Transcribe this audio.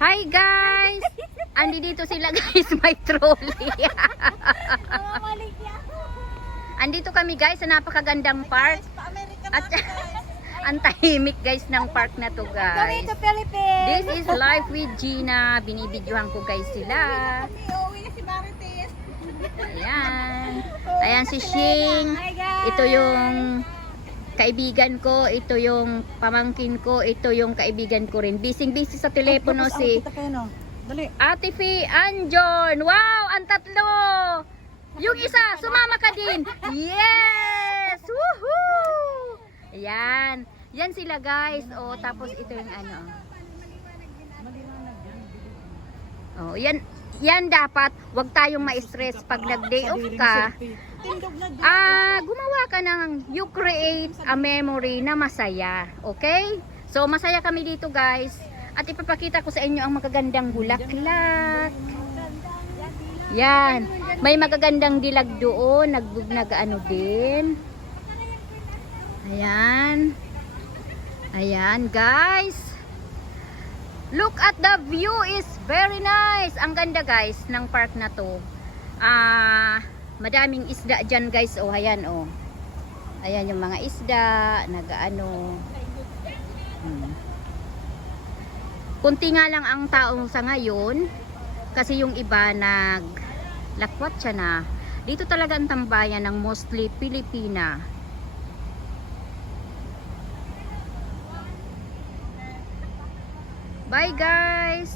Hi guys! Andi dito sila guys, may trolley. Andito kami guys sa napakagandang park. At ang tahimik guys ng park na to guys. This is Life with Gina. Binibidyohan ko guys sila. Ayan. Ayan si Shing. Ito yung kaibigan ko, ito yung pamangkin ko, ito yung kaibigan ko rin. Busy sa telepono si Ate Fee, Anjon. Wow, ang tatlo. Yung isa, sumama ka din. Yes! Woohoo! Ayan. Yan sila guys. Oh, tapos ito yung ano. Oh, yan dapat, wag tayong ma-stress pag nag-day off ka. Gumawa ka ng, you create a memory na masaya. Okay? So, masaya kami dito guys. At ipapakita ko sa inyo ang magagandang bulaklak. Yan. May magagandang dilag doon. Nag-ano din. Ayan. Ayan guys. Look at the view, is very nice. Ang ganda guys ng park na to. Madaming isda dyan guys. Oh, ayan oh. Ayan yung mga isda. Nag-ano. Kunti nga lang ang tao sa ngayon. Kasi yung iba naglakwat siya na. Dito talaga ang tambayan ng mostly Pilipina. Bye guys!